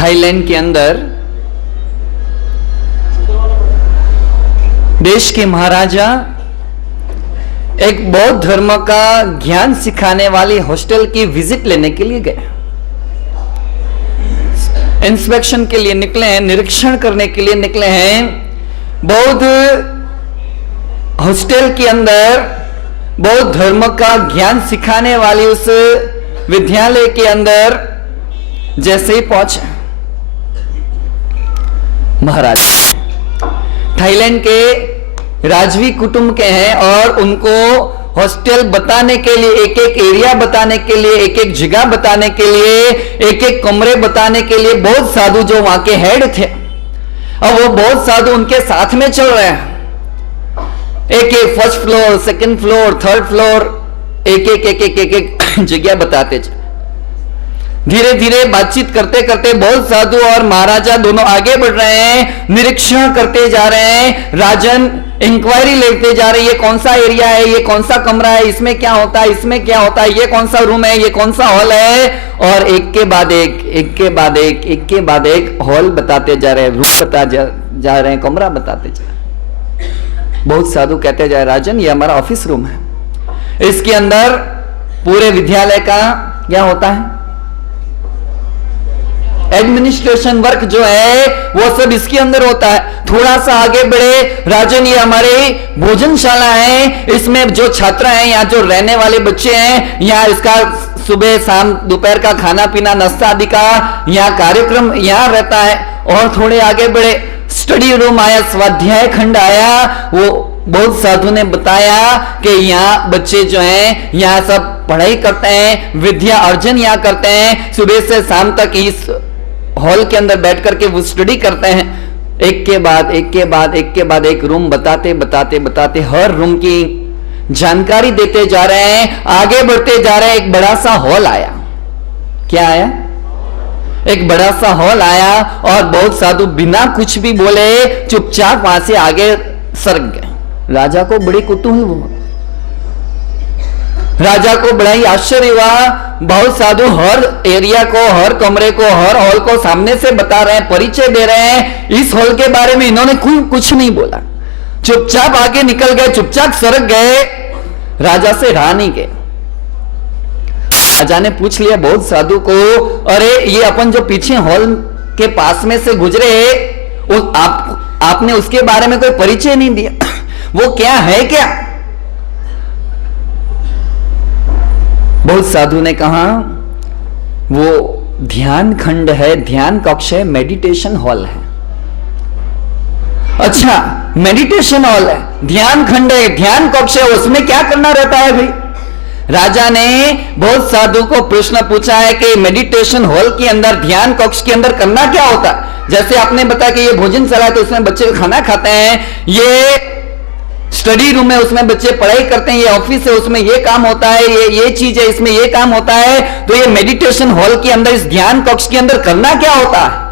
Thailand के अंदर देश के महाराजा एक बौद्ध धर्म का ज्ञान सिखाने वाली हॉस्टल की विजिट लेने के लिए गए। इंस्पेक्शन के लिए निकले हैं, निरीक्षण करने के लिए निकले हैं। बौद्ध हॉस्टल के अंदर बौद्ध धर्म का ज्ञान सिखाने वाली उस विद्यालय के अंदर जैसे ही पहुंचे, महाराज थाईलैंड के राजवी कुटुंब के हैं और उनको हॉस्टल बताने के लिए, एक एक एरिया बताने के लिए, एक एक जगह बताने के लिए, एक एक कमरे बताने के लिए बहुत साधु जो वहां के हेड थे, और वो बहुत साधु उनके साथ में चल रहे हैं। एक एक first floor, second floor, third floor, एक एक जगह बताते थे। धीरे धीरे बातचीत करते करते बहुत साधु और महाराजा दोनों आगे बढ़ रहे हैं, निरीक्षण करते जा रहे हैं। राजन इंक्वायरी लेते जा रहे हैं, ये कौन सा एरिया है, ये कौन सा कमरा है, इसमें क्या होता है, इसमें क्या होता है, ये कौन सा रूम है, ये कौन सा हॉल है, और एक के बाद एक हॉल बताते जा रहे हैं, रूम बता जा रहे हैं, कमरा बताते जा रहे हैं। बहुत साधु कहते जा रहे, राजन ये हमारा ऑफिस रूम है, इसके अंदर पूरे विद्यालय का क्या होता है, एडमिनिस्ट्रेशन वर्क जो है वो सब इसके अंदर होता है। थोड़ा सा आगे बढ़े, राजन ये हमारी भोजनशाला है, इसमें जो छात्र हैं, यहाँ जो रहने वाले बच्चे हैं, यहाँ इसका सुबह शाम दोपहर का खाना पीना नाश्ता आदि का यहाँ कार्यक्रम यहाँ रहता है। और थोड़े आगे बढ़े, स्टडी रूम आया, स्वाध्याय खंड आया। वो बहुत साधु ने बताया कि यहाँ बच्चे जो हैं यहाँ सब पढ़ाई करते हैं, विद्या अर्जन यहाँ करते हैं, सुबह से शाम तक इस हॉल के अंदर बैठ करके वो स्टडी करते हैं। एक के बाद एक रूम बताते बताते हर रूम की जानकारी देते जा रहे हैं, आगे बढ़ते जा रहे हैं। एक बड़ा सा हॉल आया। क्या आया? एक बड़ा सा हॉल आया और बहुत साधु बिना कुछ भी बोले चुपचाप वहां से आगे सरक गए। राजा को बड़ी कुतूहल हुआ, राजा को बड़ा ही आश्चर्य हुआ। बहुत साधु हर एरिया को, हर कमरे को, हर हॉल को सामने से बता रहे हैं, परिचय दे रहे हैं। इस हॉल के बारे में इन्होंने कुछ नहीं बोला, चुपचाप आगे निकल गए, चुपचाप सरक गए। राजा से रहा नहीं गए। राजा ने पूछ लिया बहुत साधु को, अरे ये अपन जो पीछे हॉल के पास में से गुजरे, आपने उसके बारे में कोई परिचय नहीं दिया, वो क्या है क्या? बहुत साधु ने कहा वो ध्यान खंड है, ध्यान कक्ष है, मेडिटेशन हॉल है। अच्छा, मेडिटेशन हॉल है, ध्यान खंड है, ध्यान कक्ष है, उसमें क्या करना रहता है भाई? राजा ने बहुत साधु को प्रश्न पूछा है कि मेडिटेशन हॉल के अंदर, ध्यान कक्ष के अंदर करना क्या होता है? जैसे आपने बताया कि ये भोजनशाला है तो उसमें बच्चे खाना खाते हैं, ये स्टडी रूम है उसमें बच्चे पढ़ाई करते हैं, ये ऑफिस है उसमें ये काम होता है, ये चीज है इसमें ये काम होता है। तो ये मेडिटेशन हॉल के अंदर, इस ध्यान कक्ष के अंदर करना क्या होता है?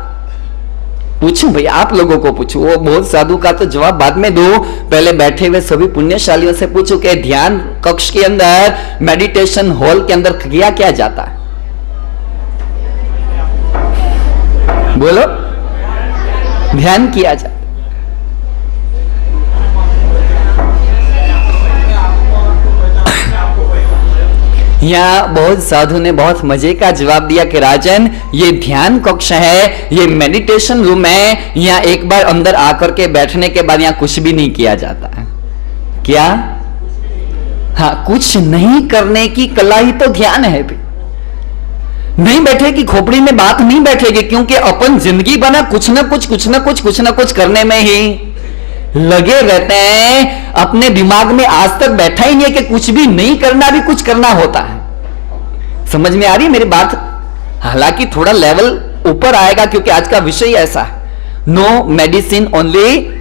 पूछूं भैया, आप लोगों को पूछूं, वो बहुत साधु का तो जवाब बाद में दो, पहले बैठे हुए सभी पुण्यशालियों से पूछूं कि ध्यान कक्ष के अंदर, मेडिटेशन हॉल के अंदर किया क्या जाता है? बोलो, ध्यान किया जाता। यहां बहुत साधु ने बहुत मजे का जवाब दिया कि राजन ये ध्यान कक्ष है, ये मेडिटेशन रूम है, यहां एक बार अंदर आकर के बैठने के बाद यहां कुछ भी नहीं किया जाता है। क्या? हाँ, कुछ नहीं करने की कला ही तो ध्यान है भी। नहीं बैठेगी खोपड़ी में बात नहीं बैठेगी, क्योंकि अपन जिंदगी बना कुछ ना कुछ करने में ही लगे रहते हैं। अपने दिमाग में आज तक बैठा ही नहीं है कि कुछ भी नहीं करना, भी कुछ करना होता है। समझ में आ रही है मेरी बात? हालांकि थोड़ा लेवल ऊपर आएगा क्योंकि आज का विषय ऐसा है, नो मेडिसिन ओनली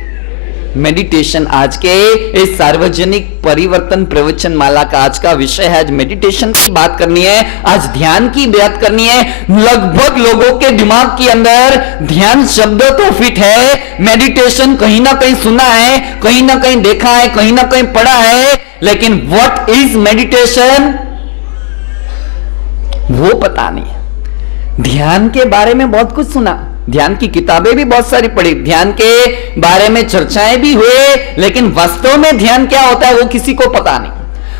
मेडिटेशन। आज के इस सार्वजनिक परिवर्तन प्रवचन माला का आज का विषय है। आज मेडिटेशन की बात करनी है, आज ध्यान की बात करनी है। लगभग लोगों के दिमाग के अंदर ध्यान शब्द तो फिट है, मेडिटेशन कहीं ना कहीं सुना है, कहीं ना कहीं देखा है, कहीं ना कहीं पढ़ा है, लेकिन व्हाट इज मेडिटेशन वो पता नहीं है। ध्यान के बारे में बहुत कुछ सुना, ध्यान की किताबें भी बहुत सारी पढ़ी, ध्यान के बारे में चर्चाएं भी हुए, लेकिन वास्तव में ध्यान क्या होता है वो किसी को पता नहीं।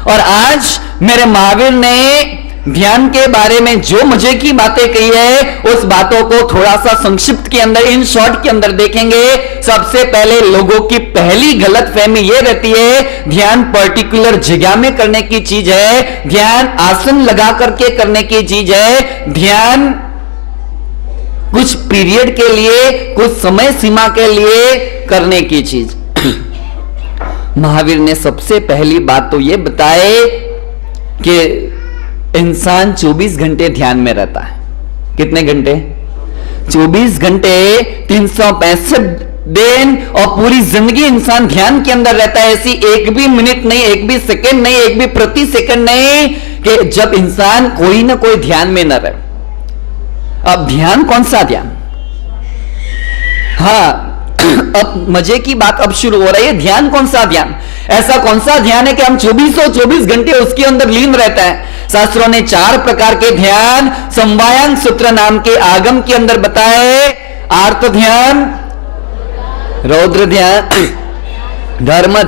और आज मेरे महावीर ने ध्यान के बारे में जो मजे की बातें कही है, उस बातों को थोड़ा सा संक्षिप्त के अंदर, इन शॉर्ट के अंदर देखेंगे। सबसे पहले लोगों की पहली गलतफहमी यह रहती है, ध्यान पर्टिकुलर जगह में करने की चीज है, ध्यान आसन लगा करके करने की चीज है, ध्यान कुछ पीरियड के लिए, कुछ समय सीमा के लिए करने की चीज। महावीर ने सबसे पहली बात तो यह बताए कि इंसान 24 घंटे ध्यान में रहता है। कितने घंटे? 24 घंटे, 365 दिन, और पूरी जिंदगी इंसान ध्यान के अंदर रहता है। ऐसी एक भी मिनट नहीं, एक भी सेकंड नहीं, एक भी प्रति सेकंड नहीं कि जब इंसान कोई ना कोई ध्यान में न रहे। अब ध्यान कौन सा ध्यान? हाँ, अब मजे की बात अब शुरू हो रही है। ध्यान कौन सा ध्यान? ऐसा कौन सा ध्यान है कि हम 24 घंटे उसके अंदर लीन रहता है? शास्त्रों ने 4 प्रकार के ध्यान संवायांग सूत्र नाम के आगम के अंदर बताए। आर्त ध्यान, रौद्र ध्यान, धर्म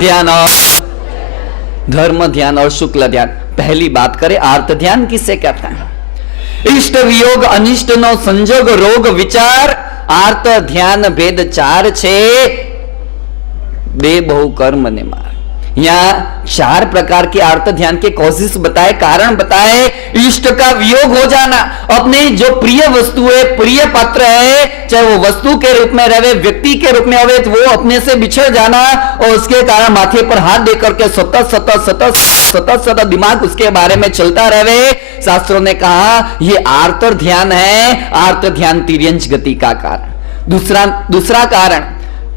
ध्यान और शुक्ल ध्यान। पहली बात करें आर्त ध्यान किसे कहते हैं? इष्ट वियोग अनिष्ट नो संजोग रोग विचार आर्त ध्यान भेद 4 छे दे बहु कर्म ने मार। यहां 4 प्रकार के आर्त ध्यान के कॉजेस बताए, कारण बताए। इष्ट का वियोग हो जाना, अपने जो प्रिय वस्तु है, प्रिय पात्र है, चाहे वो वस्तु के रूप में रहे, व्यक्ति के रूप में हो, तो वो अपने से बिछड़ जाना, और उसके कारण माथे पर हाथ दे करके सतत दिमाग उसके बारे में चलता रहे। शास्त्रों ने कहा यह आर्त ध्यान है। आर्त ध्यान तिर्यंच गति का कारण। दूसरा कारण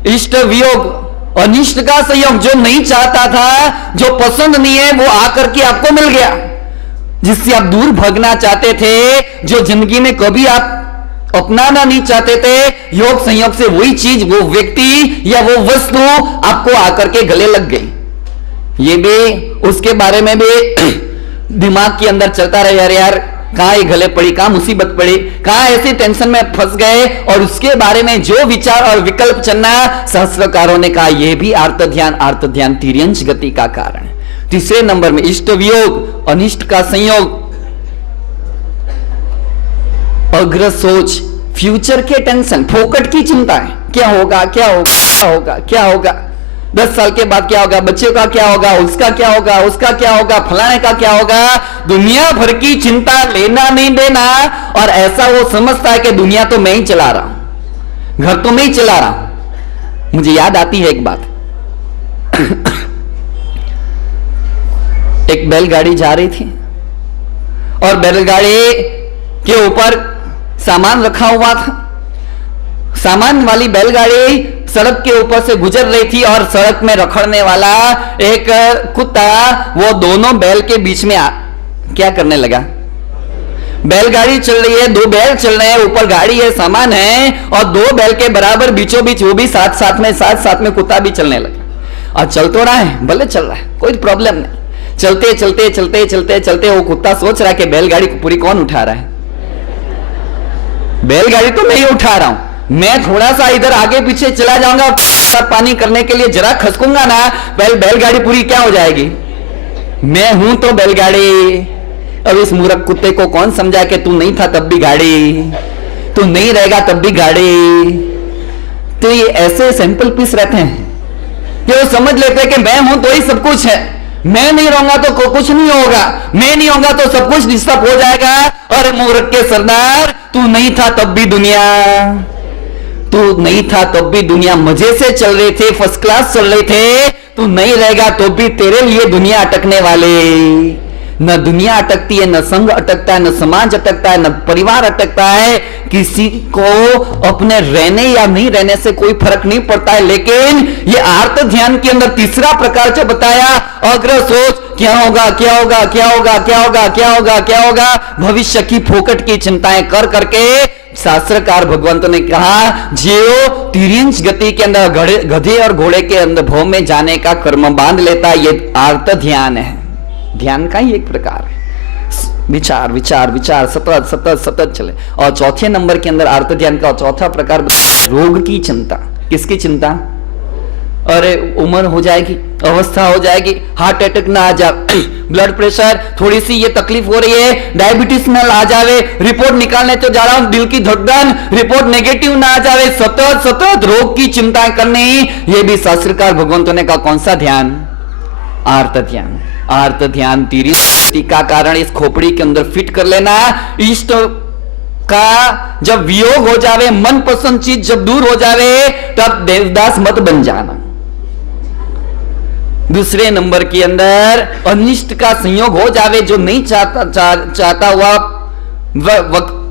इष्ट वियोग, अनिष्ट का संयोग, जो नहीं चाहता था, जो पसंद नहीं है, वो आकर के आपको मिल गया, जिससे आप दूर भागना चाहते थे, जो जिंदगी में कभी आप अपनाना नहीं चाहते थे, योग संयोग से वही चीज, वो व्यक्ति या वो वस्तु आपको आकर के गले लग गई। ये भी उसके बारे में भी दिमाग के अंदर चलता रहे, यार कहां ये गले पड़ी, कहां मुसीबत पड़ी, कहां ऐसी टेंशन में फंस गए, और उसके बारे में जो विचार और विकल्प चलना, शास्त्रकारों ने कहा यह भी आर्त ध्यान तिर्यंच गति का कारण है। तीसरे नंबर में इष्ट वियोग, अनिष्ट का संयोग, अग्र सोच, फ्यूचर के टेंशन, फोकट की चिंता है, क्या होगा क्या होगा क्या होगा क्या होगा, 10 साल के बाद क्या होगा, बच्चे का क्या होगा, उसका क्या होगा, उसका क्या होगा, फलाने का क्या होगा, दुनिया भर की चिंता, लेना नहीं देना। और ऐसा वो समझता है कि दुनिया तो मैं ही चला रहा हूं, घर तो मैं ही चला रहा हूं। मुझे याद आती है एक बात। एक बैलगाड़ी जा रही थी, और बैलगाड़ी के ऊपर सामान रखा हुआ था। सामान वाली बैलगाड़ी सड़क के ऊपर से गुजर रही थी, और सड़क में रखड़ने वाला एक कुत्ता वो दोनों बैल के बीच में क्या करने लगा? बैलगाड़ी चल रही है, 2 बैल चल रहे हैं, ऊपर गाड़ी है, सामान है, और 2 बैल के बराबर बीचों बीच वो भी साथ साथ में कुत्ता भी चलने लगा। और चल तो रहा है, भले चल रहा है, कोई प्रॉब्लम नहीं। चलते चलते चलते चलते चलते वो कुत्ता सोच रहा है कि बैलगाड़ी को पूरी कौन उठा रहा है? बैलगाड़ी तो मैं ही उठा रहा हूं, मैं थोड़ा सा इधर आगे पीछे चला जाऊंगा, पानी करने के लिए जरा खसकूंगा ना, बैलगाड़ी पूरी क्या हो जाएगी? मैं हूं तो बैलगाड़ी। अब इस मूर्ख कुत्ते को कौन समझा कि तू नहीं था तब भी गाड़ी, तू नहीं रहेगा तब भी गाड़ी। तो ये ऐसे सैंपल पीस रहते हैं कि वो समझ लेते हैं कि मैं हूं तो ही सब कुछ है, मैं नहीं रहूंगा तो कुछ नहीं होगा, मैं नहीं होगा तो सब कुछ डिस्टर्ब हो जाएगा। और मूर्ख के सरदार, तू नहीं था तब भी दुनिया, तू नहीं था तब भी दुनिया मजे से चल रहे थे, फर्स्ट क्लास चल रहे थे, तू नहीं रहेगा तो भी तेरे लिए दुनिया अटकने वाले। न दुनिया अटकती है, न संघ अटकता है, न समाज अटकता है, न परिवार अटकता है। किसी को अपने रहने या नहीं रहने से कोई फर्क नहीं पड़ता है। लेकिन ये आर्त ध्यान के अंदर तीसरा प्रकार जो बताया, अग्र सोच, क्या होगा क्या होगा क्या होगा क्या होगा क्या होगा क्या होगा, भविष्य की फोकट की चिंताएं कर करके शास्त्रकार भगवंत ने कहा जो तिर्यंच गति के अंदर गधे और घोड़े के अनुभव में जाने का कर्म बांध लेता, ये आर्त ध्यान है, ध्यान का ही एक प्रकार है। विचार विचार विचार सतत सतत सतत चले। और चौथे नंबर के अंदर आर्त ध्यान का चौथा प्रकार रोग की चिंता। किसकी चिंता? अरे उम्र हो जाएगी, अवस्था हो जाएगी, हार्ट अटैक ना आ जाए, ब्लड प्रेशर, थोड़ी सी ये तकलीफ हो रही है, डायबिटीज ना आ जावे, रिपोर्ट निकालने तो जा रहा हूं, दिल की धड़कन, रिपोर्ट नेगेटिव ना आ जावे, सतत सतत रोग की चिंता करनी। ये भी शास्त्रकार भगवंतों ने कहा कौन सा ध्यान? आर्त ध्यान। आर्त ध्यान तीरी का कारण इस खोपड़ी के अंदर फिट कर लेना। इष्ट का जब वियोग हो जावे, मन पसंद चीज जब दूर हो जावे, तब देवदास मत बन जाना। दूसरे नंबर के अंदर अनिष्ट का संयोग हो जावे, जो नहीं चाहता हुआ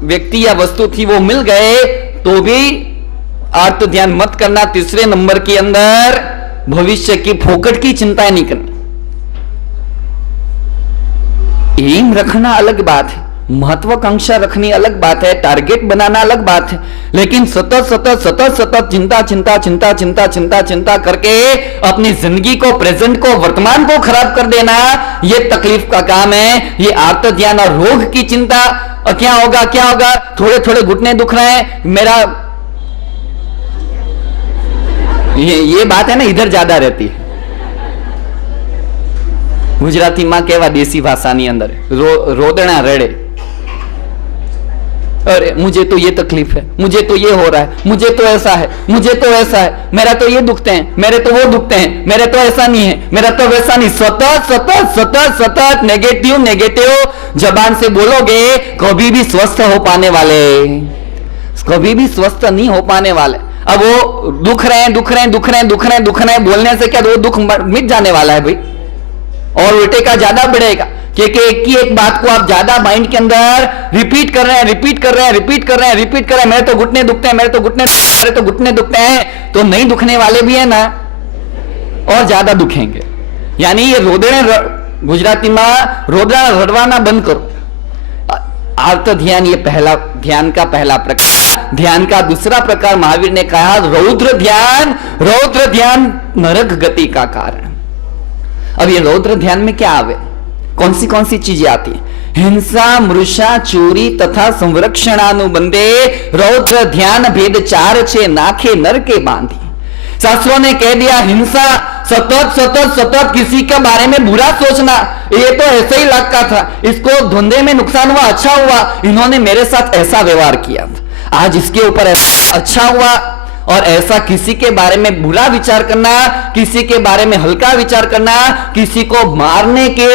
व्यक्ति या वस्तु थी वो मिल गए तो भी आर्त ध्यान मत करना। तीसरे नंबर के अंदर भविष्य की फोकट की चिंता नहीं करनी। एम रखना अलग बात है, महत्वाकांक्षा रखनी अलग बात है, टारगेट बनाना अलग बात है, लेकिन सतत सतत सतत सतत चिंता चिंता चिंता चिंता चिंता चिंता करके अपनी जिंदगी को, प्रेजेंट को, वर्तमान को खराब कर देना, यह तकलीफ का काम है। ये आर्त ध्यान और रोग की चिंता। क्या होगा क्या होगा, थोड़े थोड़े घुटने दुख रहे हैं, मेरा ये बात है ना, इधर ज्यादा रहती है। गुजराती में केवा देसी भाषानी अंदर रोदना रड़े, अरे मुझे तो ये तकलीफ है, मुझे तो ये हो रहा है, मुझे तो ऐसा है, मुझे तो ऐसा है, मेरा तो ये दुखते हैं, मेरे तो वो दुखते हैं, मेरे तो ऐसा नहीं है, मेरा तो वैसा नहीं। सतत सतत सतत सतत नेगेटिव नेगेटिव जबान से बोलोगे, कभी भी स्वस्थ हो पाने वाले, कभी भी स्वस्थ नहीं हो पाने वाले। अब वो दुख रहे हैं दुख रहे हैं दुख रहे हैं दुख रहे हैं दुख रहे हैं, बोलने से क्या वो दुख मिट जाने वाला है भाई, और उल्टे का ज्यादा बढ़ेगा। क्योंकि एक ही एक बात को आप ज्यादा माइंड के अंदर रिपीट कर रहे हैं रिपीट कर रहे हैं रिपीट कर रहे हैं रिपीट कर रहे हैं, मेरे तो घुटने दुखते हैं, मेरे तो घुटने दुखते हैं, तो नहीं दुखने वाले भी है ना, और ज्यादा दुखेंगे। यानी ये रोदने, गुजराती में रोदना रड़वाना बंद करो। आर्त ध्यान ये पहला ध्यान का पहला प्रकार। ध्यान का दूसरा प्रकार महावीर ने कहा रौद्र ध्यान। रौद्र ध्यान नरक गति का कारण। अब ये रौद्र ध्यान में क्या आवे, कौन सी चीजें आती है? हिंसा, मृषा, चोरी तथा संरक्षणानुबंधे रौद्र ध्यान भेद चार छे नाखे नर के बांधी। शास्त्रों ने कह दिया हिंसा, सतत सतत सतत किसी के बारे में बुरा सोचना, ये तो ऐसे ही लगता था, इसको धंधे में नुकसान हुआ, अच्छा हुआ, इन्होंने मेरे साथ ऐसा व्यवहार किया, आज इसके ऊपर ऐसा अच्छा हुआ। और ऐसा किसी के बारे में बुरा विचार करना, किसी के बारे में हल्का विचार करना, किसी को मारने के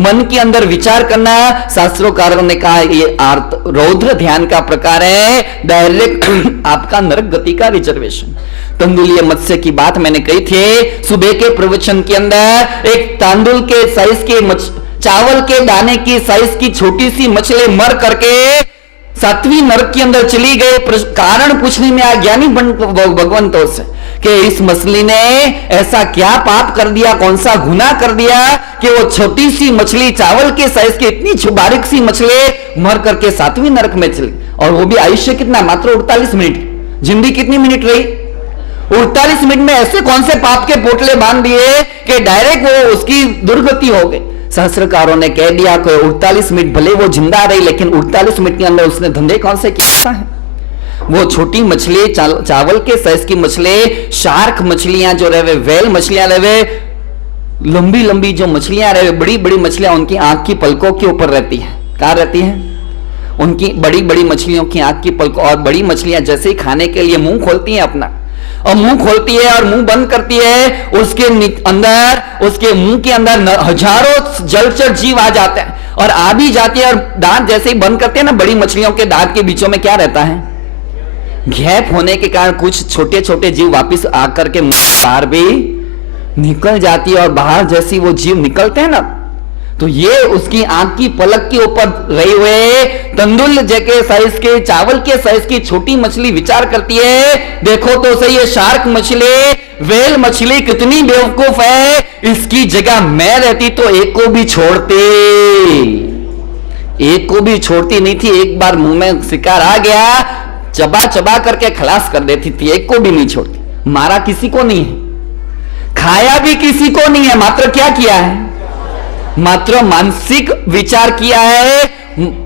मन के अंदर विचार करना, शास्त्रोकारों ने कहा ये आर्त रौद्र ध्यान का प्रकार है। डायरेक्ट आपका नरक गति का रिजर्वेशन। तंदुलीय मत्स्य की बात मैंने कही थी सुबह के प्रवचन के अंदर। एक तांदुल के साइज के चावल के दाने की साइज की छोटी सी मछली मर करके 7वीं नरक के अंदर चली गई। कारण पूछने में आ ज्ञानी भगवंतों से कि इस मछली ने ऐसा क्या पाप कर दिया, कौन सा गुनाह कर दिया कि वो छोटी सी मछली, चावल के साइज की इतनी बारीक सी मछली मर करके 7वीं नरक में चली। और वो भी आयुष्य कितना, मात्र 48 मिनट। जिंदगी कितनी मिनट रही? 48 मिनट में ऐसे कौन से पाप के पोटले बांध दिए कि डायरेक्ट वो उसकी दुर्गति हो गई। शास्त्रकारों ने कह दिया कि 48 मिनट भले वो जिंदा रही, लेकिन 48 मिनट के अंदर उसने धंधे कौन से किया है? वो छोटी मछली, चावल के साइज की मछली, शार्क मछलियां जो रहे, वेल मछलियां रहे, लंबी लंबी जो मछलियां रहे, बड़ी बड़ी मछलियां उनकी आंख की पलकों के ऊपर रहती है। कहां रहती है? उनकी बड़ी बड़ी मछलियों की आंख की पलकों। और बड़ी मछलियां जैसे ही खाने के लिए मुंह खोलती हैं अपना, और मुंह खोलती है और मुंह बंद करती है, उसके अंदर, उसके मुंह के अंदर हजारों जलचर जीव आ जाते हैं और आ भी जाती है। और दांत जैसे ही बंद करते हैं ना, बड़ी मछलियों के दांत के बीचों में क्या रहता है? गैप होने के कारण कुछ छोटे छोटे जीव वापस आकर के बाहर भी निकल जाती है। और बाहर जैसी वो जीव निकलते हैं ना, तो ये उसकी आंख की पलक के ऊपर रहे हुए तंदुल जैसे साइज के, चावल के साइज की छोटी मछली विचार करती है, देखो तो सही ये शार्क मछली, वेल मछली कितनी बेवकूफ है, इसकी जगह मैं रहती तो एक को भी छोड़ती नहीं थी। एक बार मुंह में शिकार आ गया, चबा चबा करके खलास कर देती थी, एक को भी नहीं छोड़ती। मारा किसी को नहीं है, खाया भी किसी को नहीं है, मात्र क्या किया है? मात्र मानसिक विचार किया है,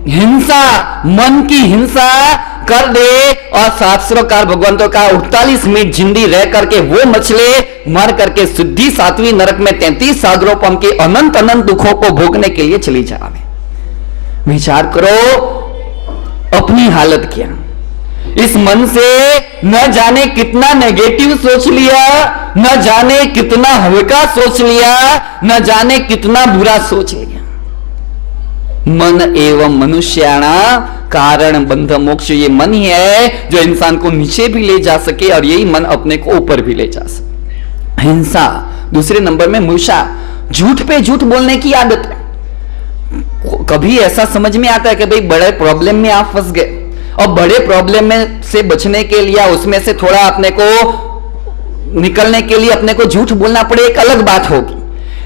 हिंसा, मन की हिंसा कर दे और शास्त्रोकार भगवंतों का 48 मिनट जिंदी रह करके वो मछले मर करके सिद्धि 7वीं नरक में 33 सागरोपम के अनंत अनंत दुखों को भोगने के लिए चली जावे। विचार करो अपनी हालत क्या। इस मन से न जाने कितना नेगेटिव सोच लिया, न जाने कितना हल्का सोच लिया, न जाने कितना बुरा सोच लिया। मन एवं मनुष्याणा कारण बंध मोक्ष, ये मन ही है जो इंसान को नीचे भी ले जा सके और यही मन अपने को ऊपर भी ले जा सके। हिंसा, दूसरे नंबर में मूषा, झूठ पे झूठ बोलने की आदत है। कभी ऐसा समझ में आता है कि भाई बड़े प्रॉब्लम में आप फंस गए और बड़े प्रॉब्लम में से बचने के लिए, उसमें से थोड़ा अपने को निकलने के लिए अपने को झूठ बोलना पड़े, एक अलग बात होगी।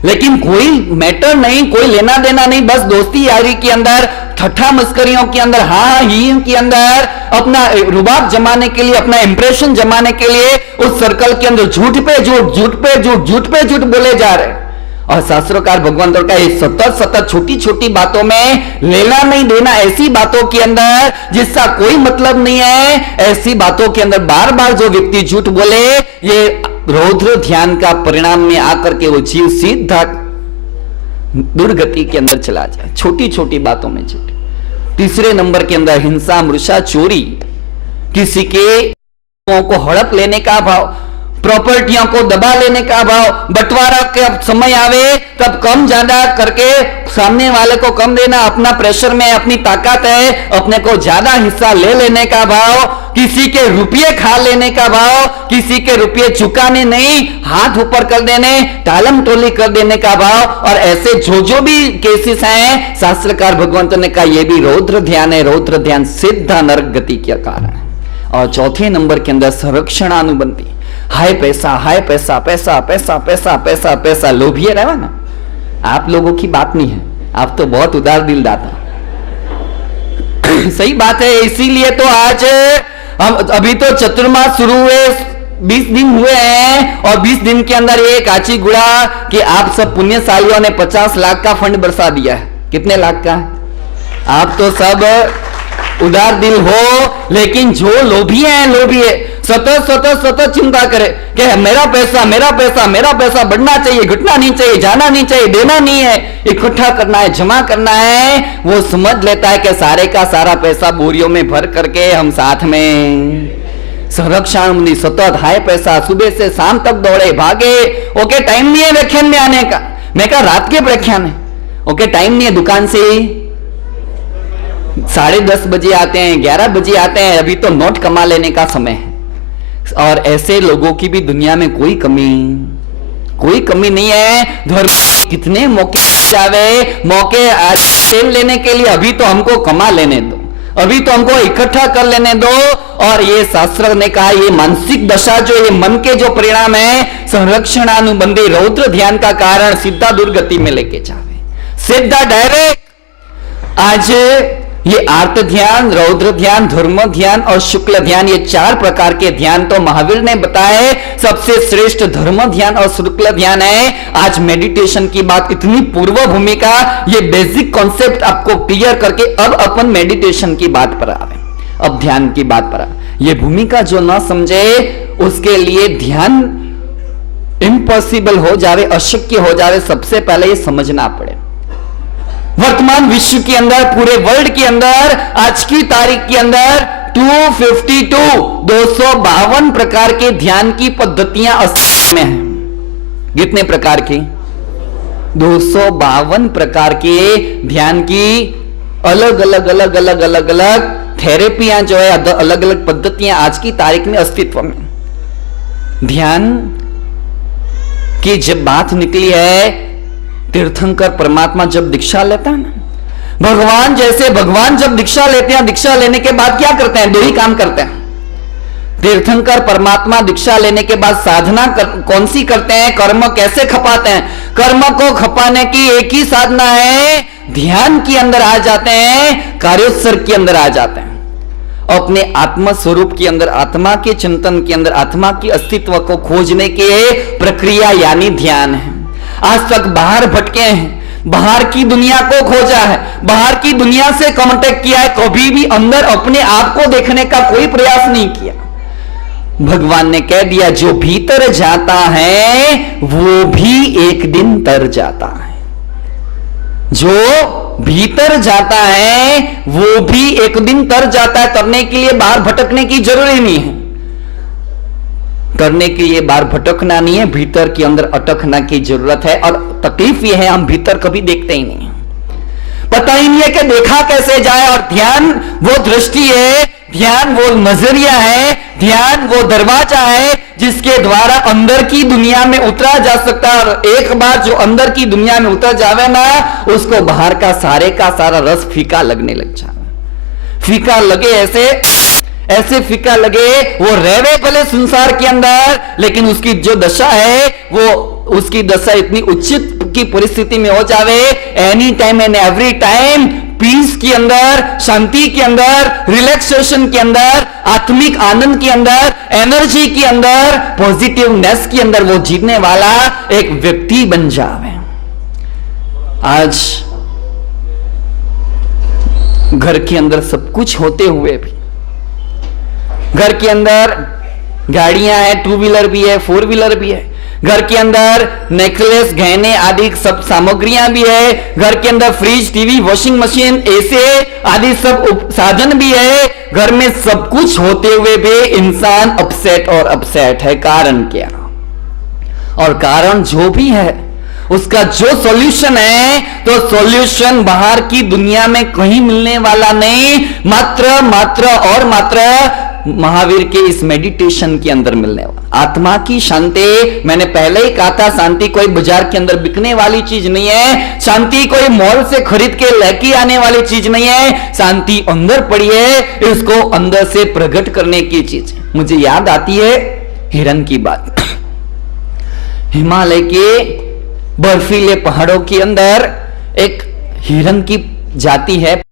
लेकिन कोई मैटर नहीं, कोई लेना देना नहीं, बस दोस्ती यारी के अंदर, ठट्ठा मस्करियों के अंदर, हाँ ही के अंदर अपना रुबाब जमाने के लिए, अपना इंप्रेशन जमाने के लिए उस सर्कल के अंदर झूठ पे झूठ, झूठ पे झूठ, झूठ पे झूठ बोले जा रहे। और शास्त्रोकार भगवान का ये सतत छोटी छोटी बातों में लेना नहीं देना, ऐसी बातों के अंदर जिसका कोई मतलब नहीं है, ऐसी बातों के अंदर बार बार जो व्यक्ति झूठ बोले, ये रौद्र ध्यान का परिणाम में आकर के वो जीव सीधा दुर्गति के अंदर चला जाए, छोटी छोटी बातों में झूठ। तीसरे नंबर के अंदर हिंसा, मृषा, चोरी, किसी के को हड़प लेने का भाव, प्रॉपर्टियों को दबा लेने का भाव, बंटवारा के समय आवे तब कम ज्यादा करके सामने वाले को कम देना, अपना प्रेशर में अपनी ताकत है, अपने को ज्यादा हिस्सा ले लेने का भाव, किसी के रुपये खा लेने का भाव, किसी के रुपये चुकाने नहीं, हाथ ऊपर कर देने, टालम टोली कर देने का भाव। और ऐसे जो भी केसेस हैं, शास्त्रकार भगवंत ने कहा यह भी रौद्र ध्यान है। रौद्र ध्यान सीधा नरक गति का कारण है। और चौथे नंबर के अंदर संरक्षणानुबंधी, हाय पैसा, हाय पैसा, पैसा पैसा पैसा पैसा पैसा, लोभिए रहा ना। आप लोगों की बात नहीं है, आप तो बहुत उदार दिल दाता। सही बात है, इसीलिए तो आज हम अभी तो चतुर्मास शुरू हुए, 20 दिन हुए हैं और 20 दिन के अंदर ये काचीगुड़ा कि आप सब पुण्यशालियों ने 50 लाख का फंड बरसा दिया है। कितने लाख का? आप तो सब उदार दिल हो, लेकिन जो लोभी है, लोभी है, सतत चिंता करे कि मेरा पैसा मेरा पैसा मेरा पैसा बढ़ना चाहिए, घटना नहीं चाहिए, जाना नहीं चाहिए, देना नहीं है, इकट्ठा करना है, जमा करना है। वो समझ लेता है कि सारे का सारा पैसा बोरियों में भर करके हम साथ में संरक्षण सतत हाय पैसा, सुबह से शाम तक दौड़े भागे। ओके, टाइम नहीं है व्याख्यान में आने का। मैं कहा रात के व्याख्यान है, ओके टाइम नहीं है, दुकान से 10:30 बजे आते हैं, 11 बजे आते हैं, अभी तो नोट कमा लेने का समय है। और ऐसे लोगों की भी दुनिया में कोई कमी नहीं है। धर्म कितने मौके जावे, मौके तेल लेने के लिए, अभी तो हमको कमा लेने दो, अभी तो हमको इकट्ठा कर लेने दो। और ये शास्त्र ने कहा ये मानसिक दशा जो ये मन के जो परिणाम है, संरक्षणानुबंधी रौद्र ध्यान का कारण सीधा दुर्गति में लेके जावे, सीधा डायरेक्ट। आज ये आर्त ध्यान, रौद्र ध्यान, धर्म ध्यान और शुक्ल ध्यान, ये 4 प्रकार के ध्यान तो महावीर ने बताए। सबसे श्रेष्ठ धर्म ध्यान और शुक्ल ध्यान है। आज मेडिटेशन की बात, इतनी पूर्व भूमिका, ये बेसिक कॉन्सेप्ट आपको क्लियर करके अब अपन मेडिटेशन की बात पर आवे, अब ध्यान की बात पर आवे। ये भूमिका जो ना समझे उसके लिए ध्यान इम्पॉसिबल हो जावे, अशक्य हो जावे। सबसे पहले ये समझना पड़े वर्तमान विश्व के अंदर, पूरे वर्ल्ड के अंदर, आज की तारीख के अंदर 252 प्रकार के ध्यान की पद्धतियां अस्तित्व में हैं। कितने प्रकार की? 252 प्रकार के ध्यान की अलग अलग थेरेपियां जो है, अलग अलग पद्धतियां आज की तारीख में अस्तित्व में। ध्यान की जब बात निकली है, तीर्थंकर परमात्मा जब दीक्षा लेता है ना, भगवान जब दीक्षा लेते हैं, दीक्षा लेने के बाद क्या करते हैं? 2 ही काम करते हैं। तीर्थंकर परमात्मा दीक्षा लेने के बाद साधना कौन सी करते हैं? कर्म कैसे खपाते हैं? कर्म को खपाने की एक ही साधना है, ध्यान के अंदर आ जाते हैं, कार्योत्सर्ग के अंदर आ जाते हैं, अपने आत्म स्वरूप के अंदर, आत्मा के चिंतन के अंदर, आत्मा की अस्तित्व को खोजने की प्रक्रिया यानी ध्यान है। आज तक बाहर भटके हैं, बाहर की दुनिया को खोजा है, बाहर की दुनिया से कांटेक्ट किया है, कभी भी अंदर अपने आप को देखने का कोई प्रयास नहीं किया। भगवान ने कह दिया जो भीतर जाता है वो भी एक दिन तर जाता है, जो भीतर जाता है वो भी एक दिन तर जाता है। करने के लिए बाहर भटकने की जरूरी नहीं है, करने के लिए बाहर भटकना नहीं है, भीतर के अंदर अटकना की जरूरत है। और तकलीफ यह है हम भीतर कभी देखते ही नहीं, पता ही नहीं है कि देखा कैसे जाए। और ध्यान वो दृष्टि है, ध्यान वो नजरिया है, ध्यान वो दरवाजा है जिसके द्वारा अंदर की दुनिया में उतरा जा सकता है। और एक बार जो अंदर की दुनिया में उतर जावे ना, उसको बाहर का सारा रस फीका लगने लग जाए। फीका लगे ऐसे फीका लगे, वो रहवे भले संसार के अंदर, लेकिन उसकी जो दशा है वो उसकी दशा इतनी उचित की परिस्थिति में हो जावे, any time and every time peace के अंदर, शांति के अंदर, रिलैक्सेशन के अंदर, आत्मिक आनंद के अंदर, एनर्जी के अंदर, पॉजिटिवनेस के अंदर वो जीतने वाला एक व्यक्ति बन जावे। आज घर के अंदर सब कुछ होते हुए भी, घर के अंदर गाड़ियां हैं, 2 व्हीलर भी है, 4 व्हीलर भी है, घर के अंदर नेकलेस गहने आदि सब सामग्रियां भी है, घर के अंदर fridge, TV, washing machine, AC आदि सब साधन भी है। घर में सब कुछ होते हुए भी इंसान अपसेट है। कारण क्या? और कारण जो भी है उसका जो सॉल्यूशन है, तो सॉल्यूशन बाहर की दुनिया में कहीं मिलने वाला नहीं, मात्र महावीर के इस मेडिटेशन के अंदर मिलने वाला आत्मा की शांति। मैंने पहले ही कहा था, शांति कोई बाजार के अंदर बिकने वाली चीज नहीं है, शांति कोई मॉल से खरीद के लेके आने वाली चीज नहीं है, शांति अंदर पड़ी है, इसको अंदर से प्रकट करने की चीज। मुझे याद आती है हिरन की बात। हिमालय के बर्फीले पहाड़ों के अंदर एक हिरन की जाति है।